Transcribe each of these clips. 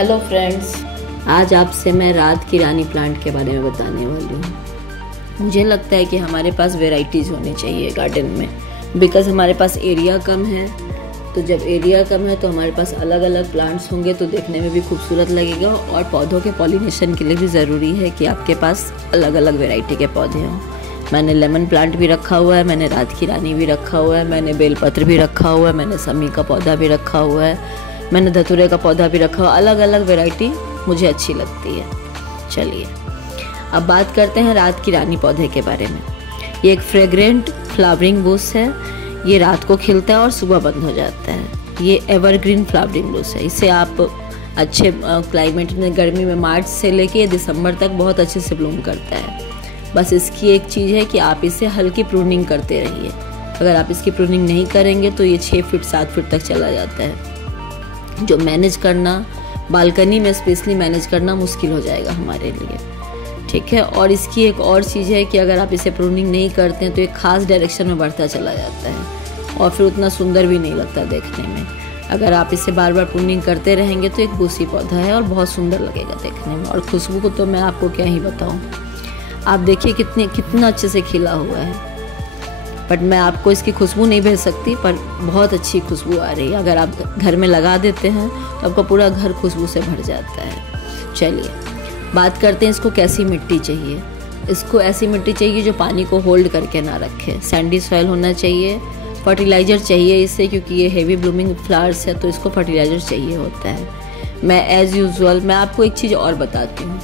Hello friends, आज आपसे मैं रात की रानी प्लांट के बारे में बताने वाली हूँ। मुझे लगता है कि हमारे पास वेराइटीज़ होनी चाहिए गार्डन में, बिकॉज़ हमारे पास एरिया कम है। तो जब एरिया कम है तो हमारे पास अलग अलग प्लांट्स होंगे तो देखने में भी खूबसूरत लगेगा, और पौधों के पॉलिनेशन के लिए भी ज़रूरी है कि आपके पास अलग अलग वेराइटी के पौधे हों। मैंने लेमन प्लांट भी रखा हुआ है, मैंने रात की रानी भी रखा हुआ है, मैंने बेलपत्र भी रखा हुआ है, मैंने समी का पौधा भी रखा हुआ है, मैंने धतूरे का पौधा भी रखा हुआ। अलग अलग वैरायटी मुझे अच्छी लगती है। चलिए अब बात करते हैं रात की रानी पौधे के बारे में। ये एक फ्रेग्रेंट फ्लावरिंग बुश है। ये रात को खिलता है और सुबह बंद हो जाता है। ये एवरग्रीन फ्लावरिंग बुश है। इसे आप अच्छे क्लाइमेट में, गर्मी में मार्च से लेके दिसंबर तक बहुत अच्छे से ब्लूम करता है। बस इसकी एक चीज़ है कि आप इसे हल्की प्रूनिंग करते रहिए। अगर आप इसकी प्रूनिंग नहीं करेंगे तो ये 6 फीट 7 फीट तक चला जाता है, जो मैनेज करना, बालकनी में स्पेशली मैनेज करना मुश्किल हो जाएगा हमारे लिए। ठीक है। और इसकी एक और चीज़ है कि अगर आप इसे प्रूनिंग नहीं करते हैं तो एक ख़ास डायरेक्शन में बढ़ता चला जाता है और फिर उतना सुंदर भी नहीं लगता देखने में। अगर आप इसे बार बार प्रूनिंग करते रहेंगे तो एक बूसी पौधा है और बहुत सुंदर लगेगा देखने में। और खुशबू को तो मैं आपको क्या ही बताऊँ। आप देखिए कितना अच्छे से खिला हुआ है। बट मैं आपको इसकी खुशबू नहीं भेज सकती, पर बहुत अच्छी खुशबू आ रही है। अगर आप घर में लगा देते हैं तो आपका पूरा घर खुशबू से भर जाता है। चलिए बात करते हैं इसको कैसी मिट्टी चाहिए। इसको ऐसी मिट्टी चाहिए जो पानी को होल्ड करके ना रखे। सैंडी सॉइल होना चाहिए। फर्टिलाइज़र चाहिए इससे, क्योंकि ये हेवी ब्लूमिंग फ्लावर्स है तो इसको फर्टिलाइज़र चाहिए होता है। मैं एज़ यूजुअल मैं आपको एक चीज़ और बताती हूँ।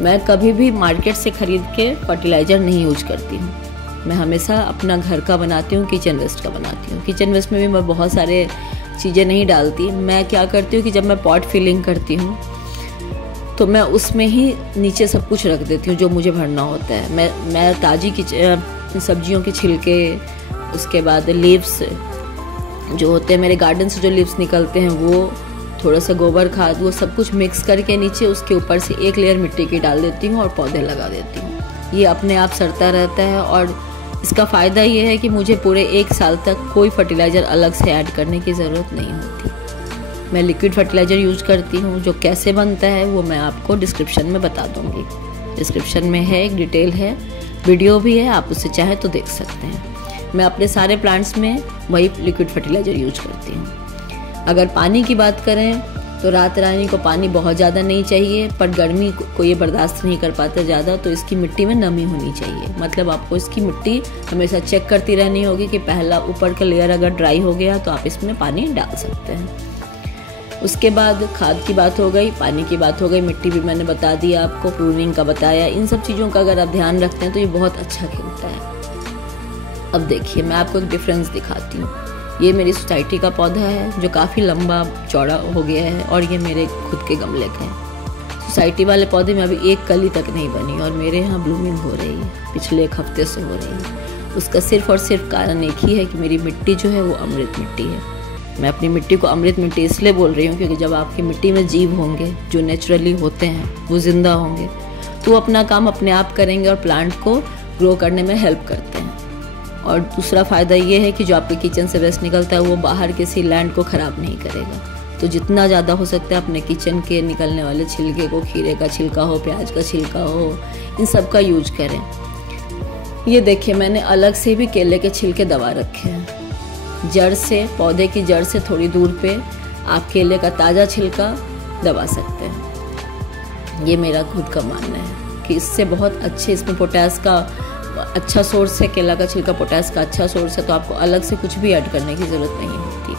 मैं कभी भी मार्केट से ख़रीद के फर्टिलाइज़र नहीं यूज करती हूँ। मैं हमेशा अपना घर का बनाती हूँ, किचन वेस्ट का बनाती हूँ। किचन वेस्ट में भी मैं बहुत सारे चीज़ें नहीं डालती। मैं क्या करती हूँ कि जब मैं पॉट फिलिंग करती हूँ तो मैं उसमें ही नीचे सब कुछ रख देती हूँ जो मुझे भरना होता है। मैं ताज़ी सब्जियों के छिलके, उसके बाद लीव्स जो होते हैं, मेरे गार्डन से जो लीव्स निकलते हैं वो, थोड़ा सा गोबर खाद, वो सब कुछ मिक्स करके नीचे उसके ऊपर से एक लेयर मिट्टी की डाल देती हूँ और पौधे लगा देती हूँ। ये अपने आप सड़ता रहता है और इसका फ़ायदा ये है कि मुझे पूरे 1 साल तक कोई फर्टिलाइज़र अलग से ऐड करने की ज़रूरत नहीं होती। मैं लिक्विड फर्टिलाइज़र यूज करती हूँ, जो कैसे बनता है वो मैं आपको डिस्क्रिप्शन में बता दूँगी। डिस्क्रिप्शन में है, एक डिटेल है, वीडियो भी है, आप उससे चाहे तो देख सकते हैं। मैं अपने सारे प्लांट्स में वही लिक्विड फर्टिलाइज़र यूज करती हूँ। अगर पानी की बात करें तो रात रानी को पानी बहुत ज़्यादा नहीं चाहिए, पर गर्मी को ये बर्दाश्त नहीं कर पाते ज़्यादा, तो इसकी मिट्टी में नमी होनी चाहिए। मतलब आपको इसकी मिट्टी हमेशा चेक करती रहनी होगी कि पहला ऊपर का लेयर अगर ड्राई हो गया तो आप इसमें पानी डाल सकते हैं। उसके बाद खाद की बात हो गई, पानी की बात हो गई, मिट्टी भी मैंने बता दिया आपको, प्रूनिंग का बताया। इन सब चीज़ों का अगर आप ध्यान रखते हैं तो ये बहुत अच्छा खिलता है। अब देखिए मैं आपको एक डिफरेंस दिखाती हूँ। ये मेरी सोसाइटी का पौधा है जो काफ़ी लंबा चौड़ा हो गया है, और ये मेरे खुद के गमले का है। सोसाइटी वाले पौधे में अभी एक कली तक नहीं बनी और मेरे यहाँ ब्लूमिंग हो रही है, पिछले 1 हफ्ते से हो रही है। उसका सिर्फ और सिर्फ कारण एक ही है कि मेरी मिट्टी जो है वो अमृत मिट्टी है। मैं अपनी मिट्टी को अमृत मिट्टी इसलिए बोल रही हूँ क्योंकि जब आपकी मिट्टी में जीव होंगे जो नेचुरली होते हैं, वो जिंदा होंगे, तो अपना काम अपने आप करेंगे और प्लांट को ग्रो करने में हेल्प करते हैं। और दूसरा फ़ायदा ये है कि जो आपके किचन से वेस्ट निकलता है वो बाहर किसी लैंड को ख़राब नहीं करेगा। तो जितना ज़्यादा हो सकता है अपने किचन के निकलने वाले छिलके को, खीरे का छिलका हो, प्याज का छिलका हो, इन सब का यूज करें। ये देखिए मैंने अलग से भी केले के छिलके दबा रखे हैं। जड़ से, पौधे की जड़ से थोड़ी दूर पे आप केले का ताज़ा छिलका दबा सकते हैं। ये मेरा खुद का मानना है कि इससे बहुत अच्छे, इसमें पोटास का अच्छा सोर्स है, केला का छिलका पोटास का अच्छा सोर्स है, तो आपको अलग से कुछ भी ऐड करने की ज़रूरत नहीं होती।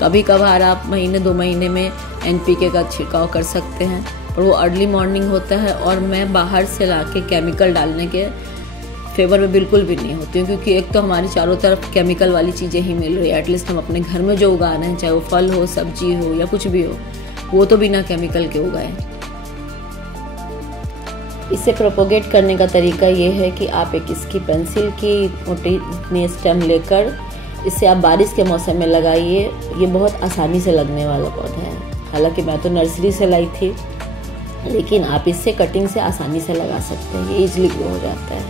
कभी कभार आप महीने 2 महीने में NPK का छिड़काव कर सकते हैं, और वो अर्ली मॉर्निंग होता है। और मैं बाहर से लाके केमिकल डालने के फेवर में बिल्कुल भी नहीं होती हूँ, क्योंकि एक तो हमारी चारों तरफ केमिकल वाली चीज़ें ही मिल रही है। एटलीस्ट हम अपने घर में जो उगा रहे हैं, चाहे वो फल हो, सब्जी हो या कुछ भी हो, वो तो बिना केमिकल के उगाए। इसे प्रोपोगेट करने का तरीका ये है कि आप एक इसकी पेंसिल की मोटी स्टेम लेकर इसे आप बारिश के मौसम में लगाइए। ये बहुत आसानी से लगने वाला पौधा है। हालांकि मैं तो नर्सरी से लाई थी, लेकिन आप इससे कटिंग से आसानी से लगा सकते हैं। ये ईजिली ग्रो हो जाता है।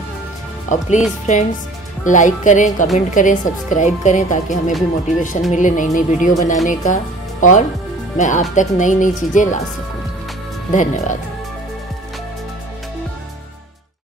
और प्लीज़ फ्रेंड्स लाइक करें, कमेंट करें, सब्सक्राइब करें, ताकि हमें भी मोटिवेशन मिले नई नई वीडियो बनाने का। और मैं आप तक नई नई चीज़ें ला सकूं। धन्यवाद।